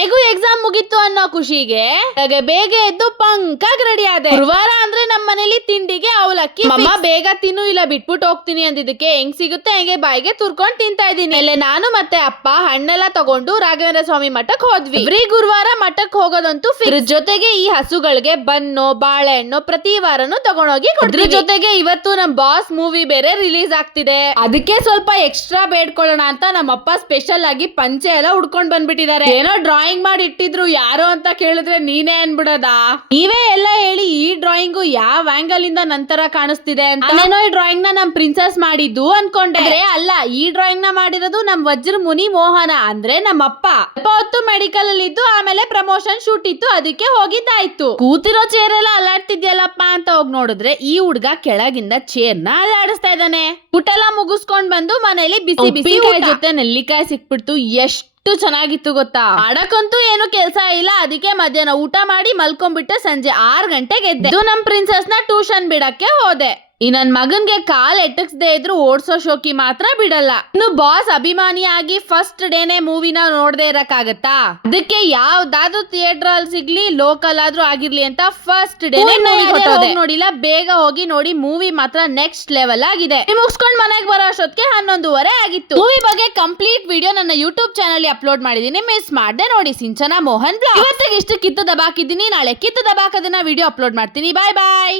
ಹೇಗೂ ಎಕ್ಸಾಮ್ ಮುಗಿತ್ತು ಅನ್ನೋ ಖುಷಿಗೆ ಬೇಗ ಎದ್ದು ಪಂಕಾಗ್ ರೆಡಿ ಆದೆ. ಗುರುವಾರ ಅಂದ್ರೆ ನಮ್ಮ ಮನೇಲಿ ತಿಂಡಿಗೆ ಅವಲಕ್ಕಿ. ಅಮ್ಮ ಬೇಗ ತಿನ್ನು ಇಲ್ಲ ಬಿಟ್ಬಿಟ್ಟು ಹೋಗ್ತೀನಿ ಅಂದಿದ್ದಕ್ಕೆ ಹೆಂಗ್ ಸಿಗುತ್ತೆ ಹೆಂಗೆ ಬಾಯಿಗೆ ತುರ್ಕೊಂಡ್ ತಿಂತಾ ಇದೀನಿ. ಮೇಲೆ ನಾನು ಮತ್ತೆ ಅಪ್ಪ ಹಣ್ಣೆಲ್ಲ ತಗೊಂಡು ರಾಘವೇಂದ್ರ ಸ್ವಾಮಿ ಮಠಕ್ ಹೋದ್ವಿ. ಬರೀ ಗುರುವಾರ ಮಠಕ್ ಹೋಗೋದಂತೂ ಫಿಕ್ಸ್. ಜೊತೆಗೆ ಈ ಹಸುಗಳಿಗೆ ಬನ್ನು ಬಾಳೆಹಣ್ಣು ಪ್ರತಿ ವಾರನು ತಗೊಂಡೋಗಿ ಕೊಡ್ತೀವಿ. ಜೊತೆಗೆ ಇವತ್ತು ನಮ್ ಬಾಸ್ ಮೂವಿ ಬೇರೆ ರಿಲೀಸ್ ಆಗ್ತಿದೆ. ಅದಕ್ಕೆ ಸ್ವಲ್ಪ ಎಕ್ಸ್ಟ್ರಾ ಬೇಡ್ಕೊಳ್ಳೋಣ ಅಂತ ನಮ್ಮಪ್ಪ ಸ್ಪೆಷಲ್ ಆಗಿ ಪಂಚೆ ಎಲ್ಲ ಉಡ್ಕೊಂಡ್ ಬಂದ್ಬಿಟ್ಟಿದ್ದಾರೆ. ಏನೋ ಡ್ರಾಯಿಂಗ್ ಮಾಡಿ ಇಟ್ಟಿದ್ರು, ಯಾರು ಅಂತ ಕೇಳಿದ್ರೆ ನೀನೇ ಅನ್ಬಿಡೋದಾ? ನೀವೇ ಎಲ್ಲ ಹೇಳಿ, ಈ ಡ್ರಾಯಿಂಗ್ ಯಾವ ಆಂಗಲ್ ಇಂದ ನಂತರ ಕಾಣಿಸ್ತಿದೆ ಅಂತ. ನಾನೇನೋ ಈ ಡ್ರಾಯಿಂಗ್ ನ ನಮ್ ಪ್ರಿನ್ಸೆಸ್ ಮಾಡಿದ್ದು ಅನ್ಕೊಂಡೆ. ಅಲ್ಲ, ಈ ಡ್ರಾಯಿಂಗ್ ನ ಮಾಡಿರೋದು ನಮ್ ವಜ್ರ ಮುನಿ ಮೋಹನ ಅಂದ್ರೆ ನಮ್ಮಪ್ಪ. ಹೊತ್ತು ಮೆಡಿಕಲ್ ಅಲ್ಲಿ ಇದ್ದು ಆಮೇಲೆ ಪ್ರಮೋಷನ್ ಶೂಟ್ ಇತ್ತು, ಅದಕ್ಕೆ ಹೋಗಿದ್ದಾಯ್ತು. ಕೂತಿರೋ ಚೇರ್ ಎಲ್ಲ ಅಲ್ಲಾಡ್ತಿದ್ಯಲ್ಲಪ್ಪ ಅಂತ ಹೋಗಿ ನೋಡಿದ್ರೆ ಈ ಹುಡ್ಗ ಕೆಳಗಿಂದ ಚೇರ್ ನ ಅಲ್ಲಾಡಿಸ್ತಾ ಇದ್ದಾನೆ. ಊಟ ಎಲ್ಲ ಮುಗಿಸ್ಕೊಂಡ್ ಬಂದು ಮನೇಲಿ ಬಿಸಿ ಬಿಸಿ ಜೊತೆ ನೆಲ್ಲಿಕಾಯಿ ಸಿಕ್ಬಿಡ್ತು. ಎಷ್ಟು ಚೆನ್ನಾಗಿತ್ತು ಗೊತ್ತಾ? ಮಾಡಕ್ಕಂತೂ ಏನು ಕೆಲಸ ಇಲ್ಲ, ಅದಕ್ಕೆ ಮಧ್ಯಾಹ್ನ ಊಟ ಮಾಡಿ ಮಲ್ಕೊಂಡ್ಬಿಟ್ಟೆ. ಸಂಜೆ 6 ಗಂಟೆಗೆ ಎದ್ದೆ. ನಮ್ ಪ್ರಿನ್ಸೆಸ್ ನ ಟ್ಯೂಷನ್ ಬಿಡಕ್ಕೆ ಹೋದೆ. ಈ ನನ್ ಮಗನ್ಗೆ ಕಾಲ್ ಎಟಕ್ಸ್ದೇ ಇದ್ರು ಓಡ್ಸೋ ಶೋಕಿ ಮಾತ್ರ ಬಿಡಲ್ಲ. ಇನ್ನು ಬಾಸ್ ಅಭಿಮಾನಿಯಾಗಿ ಫಸ್ಟ್ ಡೇನೆ ಮೂವಿನ ನೋಡದೆ ಇರಕ್ಕಾಗತ್ತಾ? ಅದಕ್ಕೆ ಯಾವ್ದಾದ್ರು ಥಿಯೇಟರ್ ಅಲ್ಲಿ ಸಿಗ್ಲಿ, ಲೋಕಲ್ ಆದ್ರೂ ಆಗಿರ್ಲಿ ಅಂತ ಫಸ್ಟ್ ಡೇ ನೋಡಿಲ್ಲ. ಬೇಗ ಹೋಗಿ ನೋಡಿ, ಮೂವಿ ಮಾತ್ರ ನೆಕ್ಸ್ಟ್ ಲೆವೆಲ್ ಆಗಿದೆ. ಮುಗಿಸ್ಕೊಂಡ್ ಮನೆಗೆ ಬರೋ ಅಷ್ಟೊತ್ತಿಗೆ 11:30 ಆಗಿತ್ತು. ಮೂವಿ ಬಗ್ಗೆ ಕಂಪ್ಲೀಟ್ ವಿಡಿಯೋ ನನ್ನ ಯೂಟ್ಯೂಬ್ ಚಾನಲ್ ಅಪ್ಲೋಡ್ ಮಾಡಿದೀನಿ, ಮಿಸ್ ಮಾಡದೆ ನೋಡಿ. ಸಿಂಚನಾ ಮೋಹನ್ ಬ್ಲಾಗ್. ಇವತ್ತಿಗೆ ಇಷ್ಟು ಕಿತ್ತು ದಬಾಕಿದ್ದೀನಿ, ನಾಳೆ ಕಿತ್ತು ದಬಾಕದನ್ನ ವಿಡಿಯೋ ಅಪ್ಲೋಡ್ ಮಾಡ್ತೀನಿ. ಬಾಯ್ ಬಾಯ್.